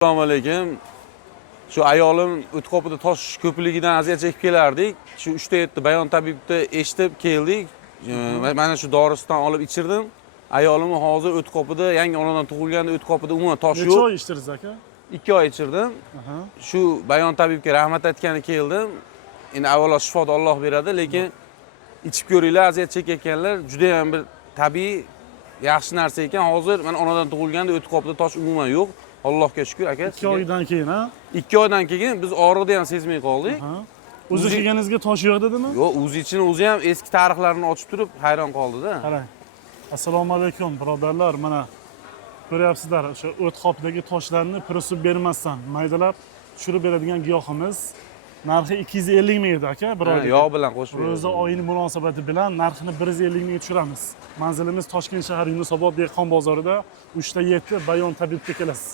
Assalomu alaykum. Shu ayolim O'tqopida tosh ko'pligidan aziyat chekib kelardik. Shu 3 ta 7 bayon tabibni eshitib keldik. Mana shu dorisidan olib ichirdim. Ayolim hozir O'tqopida yangi onadan tug'ilganda O'tqopida umuman tosh yo'q. Necha oy ichdingiz aka? 2 oy ichirdim. Shu bayon tabibga rahmat aytgani keldim. Endi avvalo shifoni Alloh beradi, lekin ichib ko'ringlar, aziyat chekayotganlar juda ham bir tabiiy yaxshi narsa ekan. Hozir mana onadan tug'ilganda O'tqopida tosh umuman yo'q. Allohga shukr aka. 2 oydan keyin ha? 2 oydan keyin biz og'riqni ham sezmay qoldik. O'zi kelganingizga tosh yo'q dedimi? Yo'q, o'zi ham eski tarixlarini ochib turib hayron qoldi-da. Qarang. Assalomu alaykum birodarlar. Mana ko'ryapsizlar, o'sha O'tqopdagi toshlarni purusib bermasdan maydalab tushirib beradigan giyohimiz. Narxi 250 ming edi aka, birodar. Yog' bilan qo'shib. Ro'za oyining munosabati bilan narxini 150 mingga tushiramiz. Manzilimiz Toshkent shahar Yunusobod dehqon bozorida 3 ta 7 bayon tabibga kelasiz.